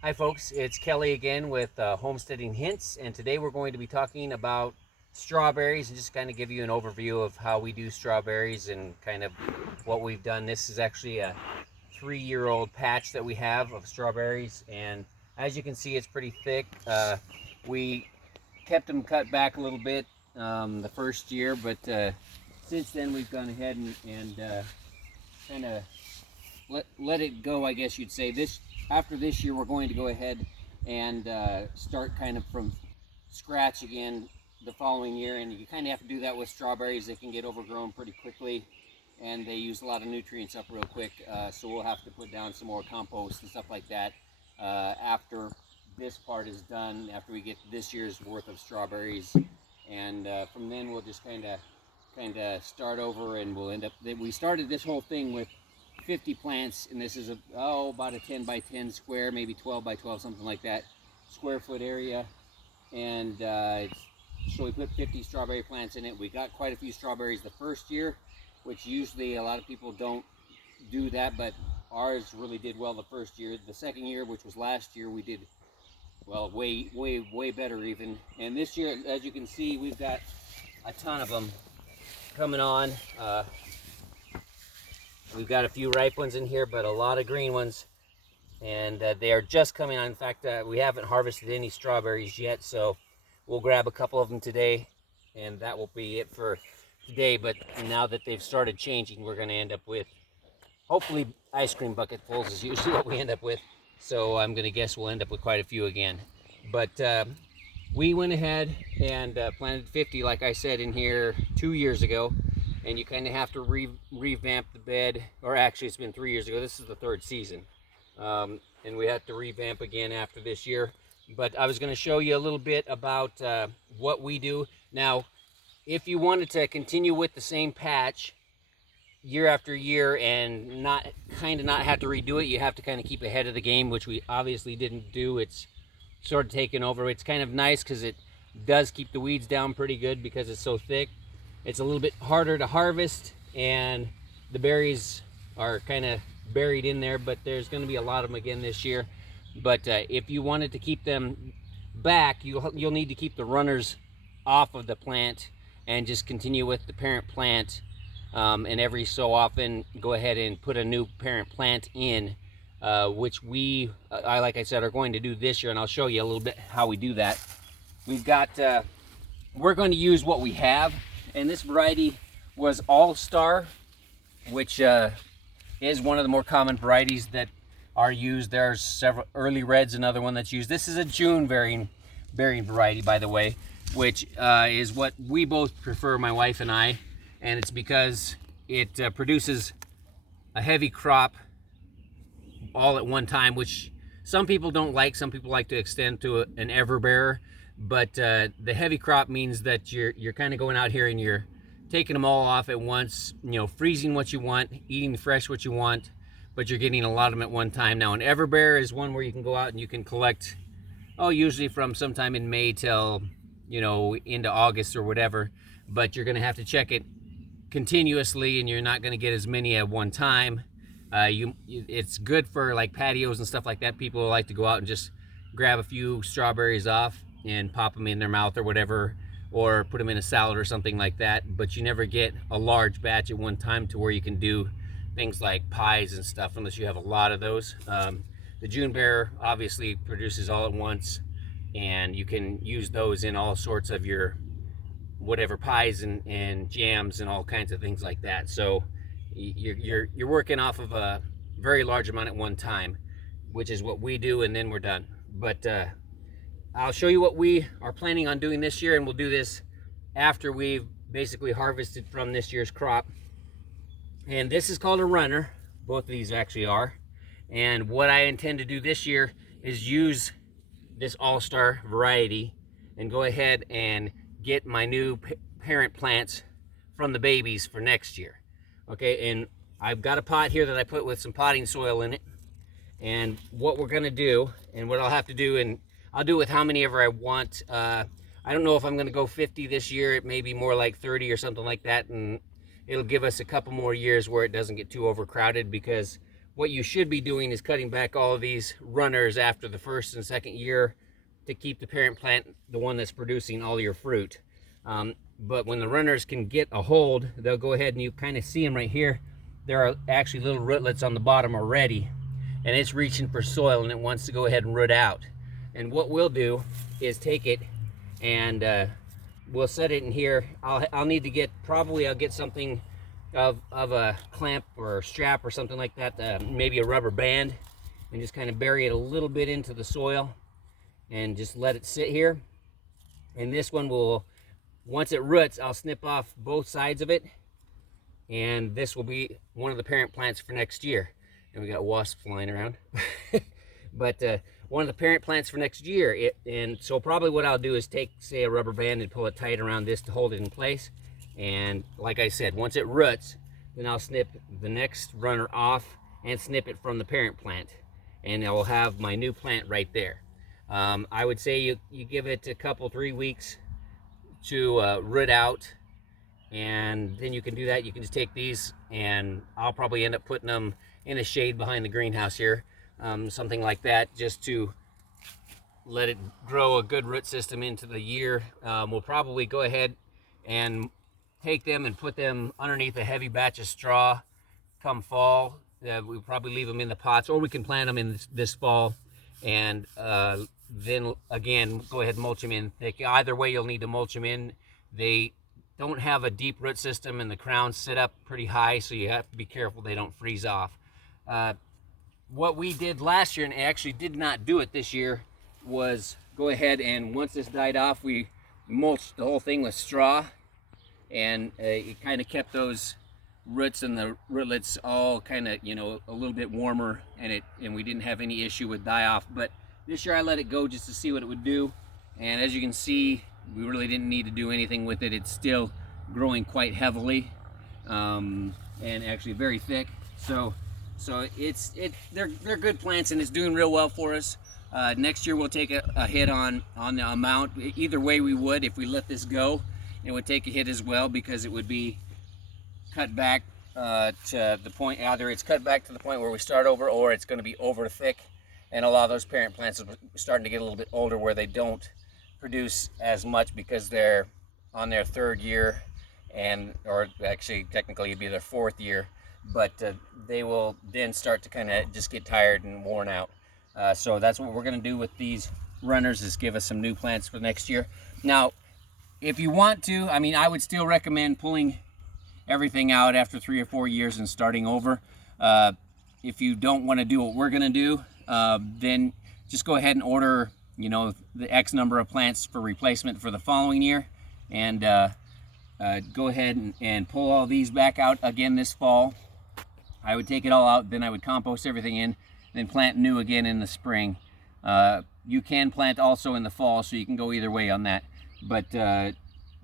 Hi folks, it's Kelly again with Homesteading Hints, and today we're going to be talking about strawberries and just kind of give you an overview of how we do strawberries and kind of what we've done. This is actually a 3-year-old patch that we have of strawberries, and as you can see it's pretty thick. We kept them cut back a little bit the first year, but since then we've gone ahead and kind of let it go, I guess you'd say. After this year, we're going to go ahead and start kind of from scratch again the following year. And you kind of have to do that with strawberries. They can get overgrown pretty quickly, and they use a lot of nutrients up real quick. So we'll have to put down some more compost and stuff like that after this part is done, after we get this year's worth of strawberries. And from then we'll just kind of start over, and we'll end up. We started this whole thing with 50 plants, and this is about a 10 by 10 square, maybe 12 by 12, something like that, square foot area. And so we put 50 strawberry plants in it. We got quite a few strawberries the first year, which usually a lot of people don't do that, but ours really did well the first year. The second year, which was last year, we did well, way better even. And this year, as you can see, we've got a ton of them coming on. We've got a few ripe ones in here, but a lot of green ones, and they are just coming on. In fact, we haven't harvested any strawberries yet, so we'll grab a couple of them today, and that will be it for today. But now that they've started changing, we're going to end up with, hopefully, ice cream bucketfuls is usually what we end up with. So I'm going to guess we'll end up with quite a few again. But we went ahead and planted 50, like I said, in here 2 years ago. And you kind of have to revamp the bed, or actually it's been 3 years ago. This is the third season. And we had to revamp again after this year. But I was going to show you a little bit about what we do. Now, if you wanted to continue with the same patch year after year and not have to redo it, you have to kind of keep ahead of the game, which we obviously didn't do. It's sort of taken over. It's kind of nice because it does keep the weeds down pretty good because it's so thick. It's a little bit harder to harvest, and the berries are kind of buried in there, but there's going to be a lot of them again this year. But if you wanted to keep them back, you'll need to keep the runners off of the plant and just continue with the parent plant, and every so often go ahead and put a new parent plant in, which like I said, are going to do this year, and I'll show you a little bit how we do that. We're going to use what we have. And this variety was All-Star, which is one of the more common varieties that are used. There's several early reds, another one that's used. This is a June bearing variety, by the way, which is what we both prefer, my wife and I. And it's because it produces a heavy crop all at one time, which some people don't like. Some people like to extend to an everbearer. But the heavy crop means that you're kind of going out here and you're taking them all off at once, freezing what you want, eating fresh what you want, but you're getting a lot of them at one time. Now, an everbearer is one where you can go out and you can collect, usually from sometime in May till, into August or whatever, but you're going to have to check it continuously, and you're not going to get as many at one time. It's good for like patios and stuff like that. People like to go out and just grab a few strawberries off and pop them in their mouth or whatever, or put them in a salad or something like that. But you never get a large batch at one time to where you can do things like pies and stuff unless you have a lot of those. The June bearer obviously produces all at once, and you can use those in all sorts of your whatever pies and jams and all kinds of things like that. So you're working off of a very large amount at one time, which is what we do, and then we're done. But I'll show you what we are planning on doing this year, and we'll do this after we've basically harvested from this year's crop. And this is called a runner. Both of these actually are. And what I intend to do this year is use this All-Star variety and go ahead and get my new parent plants from the babies for next year. Okay, and I've got a pot here that I put with some potting soil in it. And what we're gonna do, and what I'll have to do, and I'll do with how many ever I want. I don't know if I'm gonna go 50 this year. It may be more like 30 or something like that, and it'll give us a couple more years where it doesn't get too overcrowded, because what you should be doing is cutting back all of these runners after the first and second year to keep the parent plant the one that's producing all your fruit. But when the runners can get a hold, they'll go ahead, and you kind of see them right here. There are actually little rootlets on the bottom already, and it's reaching for soil and it wants to go ahead and root out. And what we'll do is take it and we'll set it in here. I'll need to get, I'll get something of a clamp or a strap or something like that, maybe a rubber band, and just kind of bury it a little bit into the soil and just let it sit here. And this one will, once it roots, I'll snip off both sides of it, and this will be one of the parent plants for next year. And we got wasps flying around. But one of the parent plants for next year. And so probably what I'll do is take, say, a rubber band and pull it tight around this to hold it in place. And like I said, once it roots, then I'll snip the next runner off and snip it from the parent plant, and I will have my new plant right there. I would say you give it a couple, 3 weeks to root out, and then you can do that. You can just take these, and I'll probably end up putting them in the shade behind the greenhouse here, something like that, just to let it grow a good root system into the year. We'll probably go ahead and take them and put them underneath a heavy batch of straw come fall. We'll probably leave them in the pots, or we can plant them in this fall, and then again go ahead and mulch them in. Either way, you'll need to mulch them in. They don't have a deep root system, and the crowns sit up pretty high, so you have to be careful they don't freeze off. What we did last year, and actually did not do it this year, was go ahead and once this died off, we mulched the whole thing with straw, and it kind of kept those roots and the rootlets all kind of, you know, a little bit warmer, and we didn't have any issue with die off. But this year I let it go just to see what it would do, and as you can see, we really didn't need to do anything with it. It's still growing quite heavily, and actually very thick. So they're good plants, and it's doing real well for us. Next year we'll take a hit on the amount. Either way we would, if we let this go, it would take a hit as well, because it would be cut back to the point, either it's cut back to the point where we start over, or it's going to be over thick, and a lot of those parent plants are starting to get a little bit older where they don't produce as much because they're on their third year, or actually technically it'd be their fourth year, but they will then start to kind of just get tired and worn out. So that's what we're going to do with these runners, is give us some new plants for next year. Now, if you want to, I mean, I would still recommend pulling everything out after 3 or 4 years and starting over. If you don't want to do what we're going to do, then just go ahead and order, you know, the X number of plants for replacement for the following year, and go ahead and pull all these back out again this fall. I would take it all out, then I would compost everything in, then plant new again in the spring. You can plant also in the fall, so you can go either way on that. But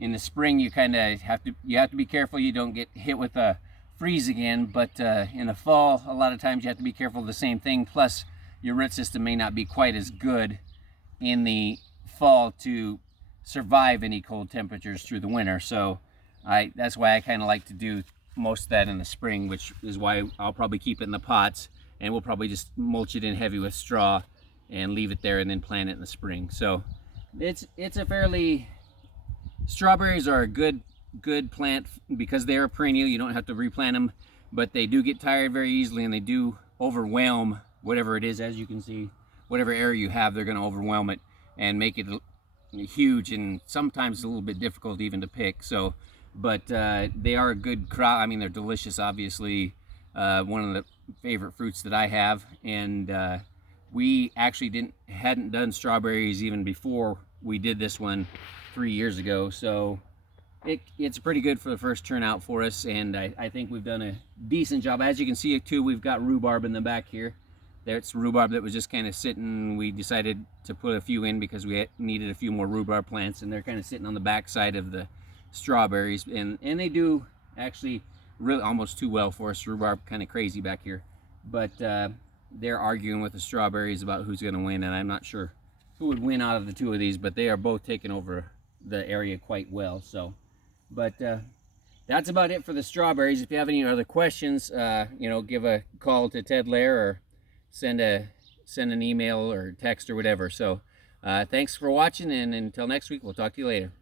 in the spring, you kind of have to be careful you don't get hit with a freeze again. But in the fall, a lot of times you have to be careful of the same thing. Plus, your root system may not be quite as good in the fall to survive any cold temperatures through the winter. So that's why I kind of like to do most of that in the spring, which is why I'll probably keep it in the pots, and we'll probably just mulch it in heavy with straw and leave it there, and then plant it in the spring. So it's a fairly, strawberries are a good plant because they're a perennial. You don't have to replant them, but they do get tired very easily, and they do overwhelm whatever it is. As you can see, whatever area you have, they're going to overwhelm it and make it huge, and sometimes a little bit difficult even to pick. So, but they are a good crop. I mean, they're delicious, obviously. One of the favorite fruits that I have, and we actually hadn't done strawberries even before we did this one 3 years ago. So it's pretty good for the first turnout for us, and I think we've done a decent job. As you can see too, we've got rhubarb in the back here. There's rhubarb that was just kind of sitting. We decided to put a few in because we needed a few more rhubarb plants, and they're kind of sitting on the back side of the strawberries, and they do actually really almost too well for us. Rhubarb kind of crazy back here, but they're arguing with the strawberries about who's going to win, and I'm not sure who would win out of the two of these, but they are both taking over the area quite well. So, but that's about it for the strawberries. If you have any other questions, you know, give a call to Ted Lare or send an email or text or whatever. So thanks for watching, and until next week, we'll talk to you later.